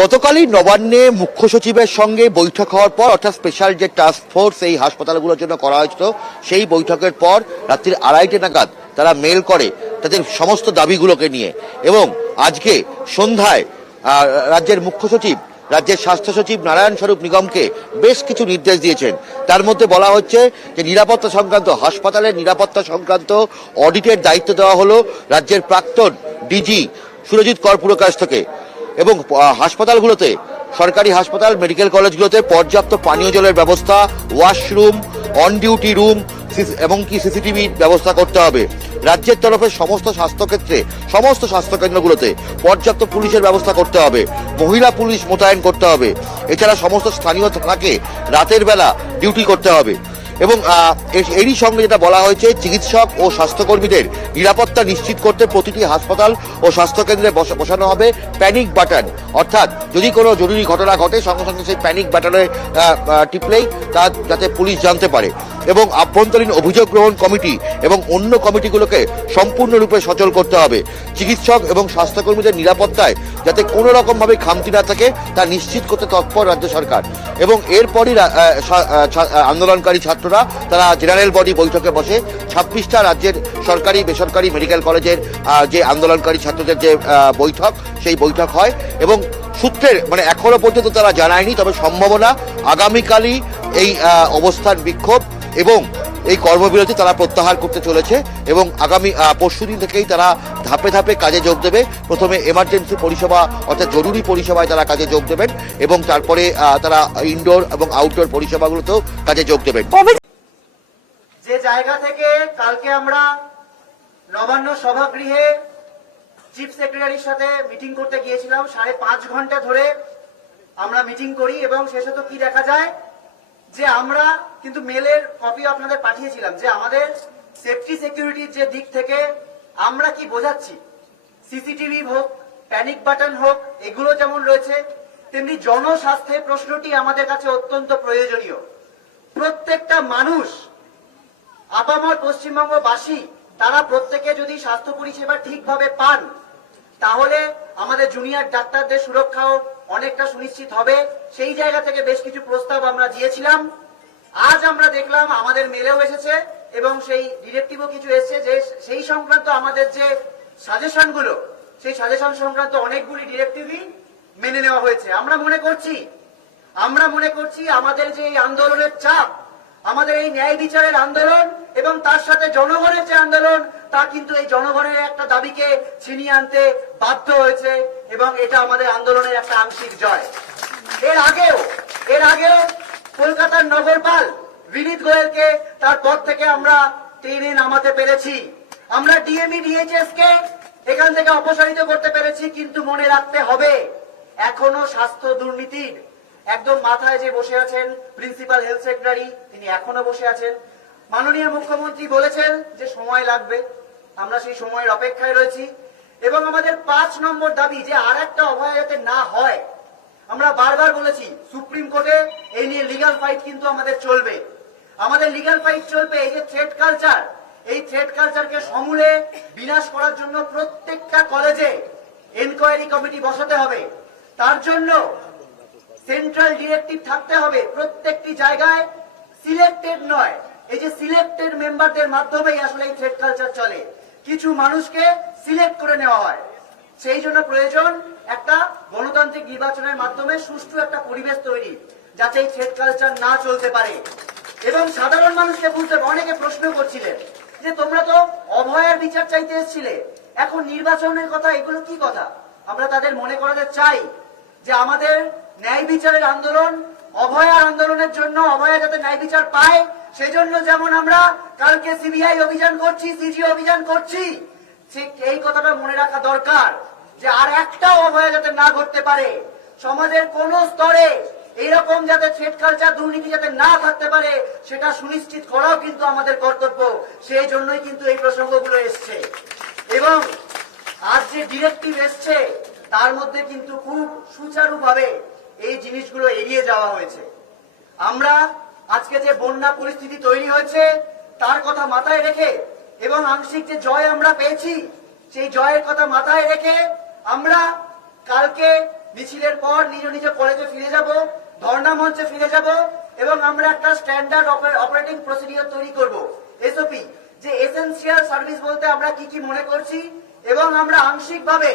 গতকালই নবান্নে মুখ্য সচিবের সঙ্গে বৈঠক হওয়ার পর, অর্থাৎ স্পেশাল যে টাস্ক ফোর্স এই হাসপাতালগুলোর জন্য করা হয়েছিল, সেই বৈঠকের পর রাত্রির 2:30 নাগাদ তারা মেল করে তাদের সমস্ত দাবিগুলোকে নিয়ে। এবং আজকে সন্ধ্যায় রাজ্যের মুখ্য সচিব, রাজ্যের স্বাস্থ্য সচিব নারায়ণ স্বরূপ নিগমকে বেশ কিছু নির্দেশ দিয়েছেন। তার মধ্যে বলা হচ্ছে যে নিরাপত্তা সংক্রান্ত, হাসপাতালের নিরাপত্তা সংক্রান্ত অডিটের দায়িত্ব দেওয়া হলো রাজ্যের প্রাক্তন ডিজি সুরজিৎ কর্পূরকায়স্থকে। এবং হাসপাতালগুলোতে, সরকারি হাসপাতাল, মেডিকেল কলেজগুলোতে পর্যাপ্ত পানীয় জলের ব্যবস্থা, ওয়াশরুম, অন ডিউটি রুম এবং কি সিসিটিভির ব্যবস্থা করতে হবে। রাজ্যের তরফে সমস্ত স্বাস্থ্যক্ষেত্রে, সমস্ত স্বাস্থ্যকেন্দ্রগুলোতে পর্যাপ্ত পুলিশের ব্যবস্থা করতে হবে, মহিলা পুলিশ মোতায়েন করতে হবে। এছাড়া সমস্ত স্থানীয় থানাকে রাতের বেলা ডিউটি করতে হবে। এবং এরই সঙ্গে যেটা বলা হয়েছে, চিকিৎসক ও স্বাস্থ্যকর্মীদের নিরাপত্তা নিশ্চিত করতে প্রতিটি হাসপাতাল ও স্বাস্থ্যকেন্দ্রে বসানো হবে প্যানিক বাটন। অর্থাৎ যদি কোনো জরুরি ঘটনা ঘটে, সঙ্গে সঙ্গে সেই প্যানিক বাটনে টিপলেই তা যাতে পুলিশ জানতে পারে। এবং আভ্যন্তরীণ অভিযোগ গ্রহণ কমিটি এবং অন্য কমিটিগুলোকে সম্পূর্ণরূপে সচল করতে হবে। চিকিৎসক এবং স্বাস্থ্যকর্মীদের নিরাপত্তায় যাতে কোনো রকমভাবে খামতি না থাকে তা নিশ্চিত করতে তৎপর রাজ্য সরকার। এবং এরপরই আন্দোলনকারী ছাত্ররা তারা জেনারেল বডি বৈঠকে বসে। 26টা রাজ্যের সরকারি বেসরকারি মেডিকেল কলেজের যে আন্দোলনকারী ছাত্রদের যে বৈঠক, সেই বৈঠক হয়। এবং সূত্রের মানে এখনো পর্যন্ত তারা জানায়নি, তবে সম্ভাবনা আগামীকালই এই অবস্থান বিক্ষোভ এবং এই কর্মবিরতি তারা প্রত্যাহার করতে চলেছে। এবং আগামী পরশুদিন থেকেই তারা ধাপে ধাপে কাজে যোগ দেবে। প্রথমে এমার্জেন্সি পরিষেবা, অর্থাৎ জরুরি পরিষেবায় তারা কাজে যোগ দেবেন, এবং তারপরে তারা ইনডোর এবং আউটডোর পরিষেবাগুলোতেও কাজে যোগ দেবেন। যে জায়গা থেকে কালকে আমরা নবান্ন সভাগৃহে চিফ সেক্রেটারির সাথে মিটিং করতে গিয়েছিলাম, 5.5 ঘন্টা ধরে আমরা মিটিং করি, এবং শেষে তো কি দেখা যায় যে আমরা কিন্তু মেলের কপি আপনাদের পাঠিয়েছিলাম যে আমাদের সেফটি সিকিউরিটির যে দিক থেকে আমরা কি বোঝাচ্ছি, সিসিটিভি হোক, প্যানিক বাটন হোক, এগুলো যেমন রয়েছে, তেমনি জনস্বাস্থ্যের প্রশ্নটি আমাদের কাছে অত্যন্ত প্রয়োজনীয়। প্রত্যেকটা মানুষ, আপামর পশ্চিমবঙ্গবাসী, তারা প্রত্যেকে যদি স্বাস্থ্য পরিষেবা ঠিকভাবে পান, তাহলে আমাদের জুনিয়র ডাক্তারদের সুরক্ষাও অনেকটা সুনিশ্চিত হবে। সেই জায়গা থেকে বেশ কিছু প্রস্তাব আমরা দিয়েছিলাম। আজ আমরা দেখলাম আমাদের মেলেও এসেছে এবং সেই ডিরেক্টিভও কিছু এসেছে যে সেই সংক্রান্ত আমাদের যে সাজেশনগুলো, সেই সাজেশন সংক্রান্ত অনেকগুলি ডিরেক্টিভই মেনে নেওয়া হয়েছে। আমরা মনে করছি আমাদের যে এই আন্দোলনের চাপ, আমাদের এই ন্যায় বিচারের আন্দোলন এবং তার সাথে জনগণের যে আন্দোলন, তা কিন্তু এই জনগণের একটা দাবিকে ছিনিয়ে আনতে বাধ্য হয়েছে, এবং এটা আমাদের আন্দোলনের একটা আংশিক জয়। এর আগেও কলকাতার নগরপাল বিনীত গোয়েলকে তার পদ থেকে আমরা টেনে নামাতে পেরেছি, আমরা ডিএমই ডিএইচএস কে এখান থেকে অপসারিত করতে পেরেছি। কিন্তু মনে রাখতে হবে, এখনো স্বাস্থ্য দুর্নীতির একদম মাথায় যে বসে আছেন প্রিন্সিপাল হেলথ সেক্রেটারি, তিনি এখনো বসে আছেন। মাননীয় মুখ্যমন্ত্রী বলেছেন যে সময় লাগবে, আমরা সেই সময়ের অপেক্ষায় রয়েছি। এবং আমাদের 5 নম্বর দাবি যে আর একটা অভয়া যাতে না হয়। আমরা বারবার বলেছি, সুপ্রিম কোর্টে এই নিয়ে লিগ্যাল ফাইট কিন্তু আমাদের চলবে। এই যে থ্রেট কালচার, এই থ্রেট কালচারকে সমূলে বিনাশ করার জন্য প্রত্যেকটা কলেজে এনকোয়ারি কমিটি বসাতে হবে। তার জন্য সেন্ট্রাল ডিরেক্টিভ থাকতে হবে, প্রত্যেকটি জায়গায় সিলেক্টেড নয়, এই যে সিলেক্টেড মেম্বারদের মাধ্যমেই আসলে এই থ্রেট কালচার চলে, কিছু মানুষকে সিলেক্ট করে নেওয়া হয়। সেই জন্য প্রয়োজন একটা গণতান্ত্রিক নির্বাচনের মাধ্যমে সুষ্ঠু একটা পরিবেশ তৈরি, যাতে এই থ্রেট কালচার না চলতে পারে। এবং সাধারণ মানুষকে বুঝতে, অনেকে প্রশ্ন করছিলেন যে তোমরা তো অভয়ার বিচার চাইতে এসেছিলে, এখন নির্বাচনের কথা, এগুলো কি কথা? আমরা তাদের মনে করাতে চাই যে আমাদের ন্যায় বিচারের আন্দোলন, অভয়ার আন্দোলনের জন্য, অভয়া যাতে ন্যায় বিচার পায়, সেজন্য যেমন আমরা কালকে সিবিআই অভিযান করছি, সিজি অভিযান করছি, ঠিক এই কথাটা মনে রাখা দরকার যে আর একটাও অভয়া যাতে না ঘটতে পারে। সমাজের কোন স্তরে এইরকম যাতে থ্রেট কালচার, দুর্নীতি যাতে না থাকতে পারে, সেটা সুনিশ্চিত করাও কিন্তু আমাদের কর্তব্য। সেই জন্যই কিন্তু এই প্রসঙ্গগুলো এসছে। এবং আজ যে ডিরেক্টিভ এসছে তার মধ্যে কিন্তু খুব সুচারুভাবে এই জিনিসগুলো এড়িয়ে যাওয়া হয়েছে। আমরা আজকে যে বন্যা পরিস্থিতি তৈরি হয়েছে তার কথা মাথায় রেখে, এবং আংশিক যে জয় আমরা পেয়েছি সেই জয়ের কথা মাথায় রেখে, আমরা কালকে মিছিলের পর নিজ নিজ কলেজে ফিরে যাব, ধর্ণা মঞ্চে ফিরে যাব এবং আমরা একটা স্ট্যান্ডার্ড অপারেটিং প্রসিডিওর তৈরি করব, এসওপি, যে এসেনশিয়াল সার্ভিস বলতে আমরা কি কি মনে করছি এবং আমরা আংশিকভাবে,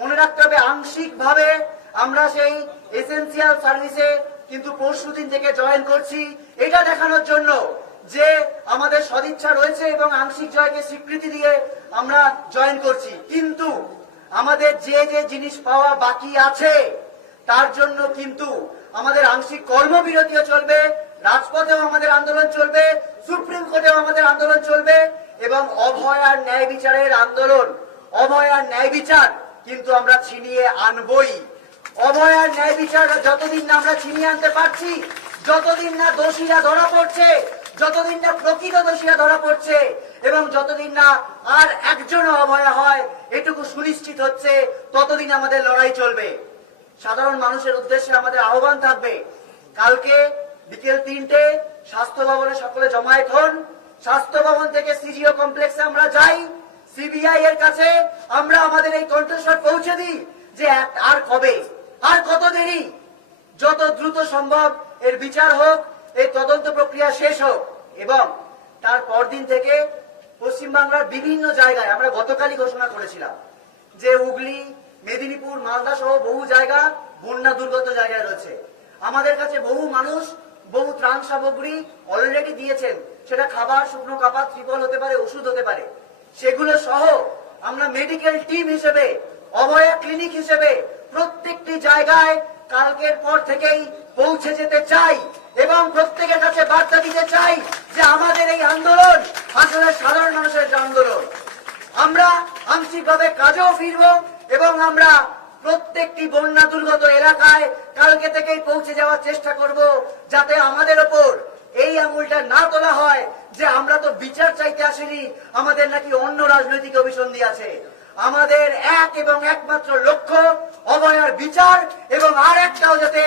মনে রাখতে হবে আংশিকভাবে আমরা সেই এসেনশিয়াল সার্ভিসে কিন্তু পরশুদিন থেকে জয়েন করছি, এটা দেখানোর জন্য যে আমাদের সদিচ্ছা রয়েছে এবং আংশিক জয়কে স্বীকৃতি দিয়ে আমরা জয়েন করছি। কিন্তু আমাদের যে যে জিনিস পাওয়া বাকি আছে তার জন্য কিন্তু আমাদের আংশিক কর্মবিরতিও চলবে, রাজপথেও আমাদের আন্দোলন চলবে, সুপ্রিম কোর্টেও আমাদের আন্দোলন চলবে এবং অভয় আর ন্যায় বিচারের আন্দোলন, অভয় আর ন্যায় বিচার কিন্তু আমরা ছিনিয়ে আনবই। অভয় আর ন্যায় বিচার যতদিন না আমরা ছিনিয়ে আনতে পারছি, যতদিন না দোষীরা ধরা পড়ছে, যতদিন না প্রকৃত দোষীরা ধরা পড়ছে এবং যতদিন না আর একজনও অভয় হয় এটুকু সুনিশ্চিত হচ্ছে, ততদিন আমাদের লড়াই চলবে। সাধারণ মানুষের উদ্দেশ্যে আমাদের আহ্বান থাকবে, কালকে বিকেল 3টে স্বাস্থ্য ভবনে সকলে জমায়েত হন। স্বাস্থ্য ভবন থেকে সিজিও কমপ্লেক্সে আমরা যাই, সিবিআই এর কাছে আমরা আমাদের এই কণ্ঠস্বর পৌঁছে দিই যে আর কবে, আর কত দেরি, যত দ্রুত সম্ভব এর বিচার হোক, এই তদন্ত প্রক্রিয়া শেষ হোক এবং তার পরদিন থেকে পশ্চিমবাংলার বিভিন্ন জায়গায় আমরা গতকালই ঘোষণা করেছিলাম যে হুগলি, মেদিনীপুর, মালদা সহ বহু জায়গা বন্যা দুর্গত জায়গায় রয়েছে। আমাদের কাছে বহু মানুষ বহু ত্রাণ সামগ্রী অলরেডি দিয়েছেন, সেটা খাবার, শুকনো কাপড়, ত্রিপল হতে পারে, ওষুধ হতে পারে। সেগুলো সহ আমরা মেডিকেল টিম হিসেবে, অভয়া ক্লিনিক হিসেবে প্রত্যেকটি জায়গায় কালকের পর থেকেই পৌঁছে যেতে চাই এবং প্রত্যেকের কাছে বার্তা দিতে চাই যে আমাদের এই আন্দোলন আসলে সাধারণ মানুষের আন্দোলন। আমরা আংশিকভাবে কাজেও ফিরব এবং আমরা প্রত্যেকটি বন্যা দুর্গত এলাকায় কালকে থেকেই পৌঁছে যাওয়ার চেষ্টা করব, যাতে আমাদের ওপর এই আঙুলটা না তোলা হয় যে আমরা তো বিচার চাইতে আসিনি, আমাদের নাকি অন্য রাজনৈতিক অভিসন্ধি আছে। আমাদের এক এবং একমাত্র লক্ষ্য অভয়ার বিচার এবং আর একটাও যাতে